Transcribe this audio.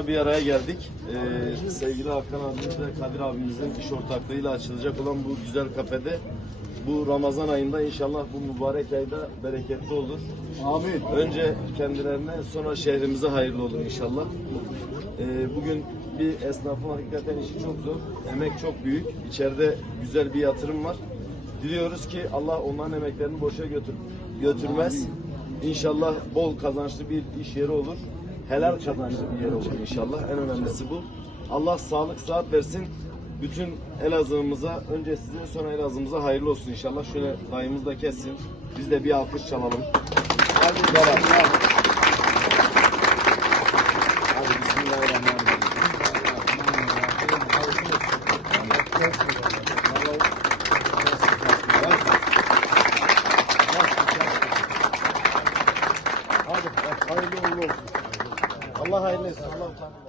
bir araya geldik. Ee, sevgili Hakan abimizle Kadir abimizin iş ortaklığıyla açılacak olan bu güzel kafede bu Ramazan ayında inşallah bu mübarek ayda bereketli olur. Amin. Önce kendilerine sonra şehrimize hayırlı olur inşallah. Ee, bugün bir esnafın hakikaten işi çok zor. Emek çok büyük. İçeride güzel bir yatırım var. Diliyoruz ki Allah onların emeklerini boşa götür götürmez. İnşallah bol kazançlı bir iş yeri olur. Helal kazançlı bir yer olur inşallah. En önemlisi bu. Allah sağlık saat versin. Bütün Elazığ'ımıza önce size sonra Elazığ'ımıza hayırlı olsun inşallah. Şöyle dayımız da kessin. Biz de bir alkış çalalım. Hadi devam. Hadi bismillahirrahmanirrahim. Hadi hayırlı uğurlu olsun. Allah hayırlı etsin. Allah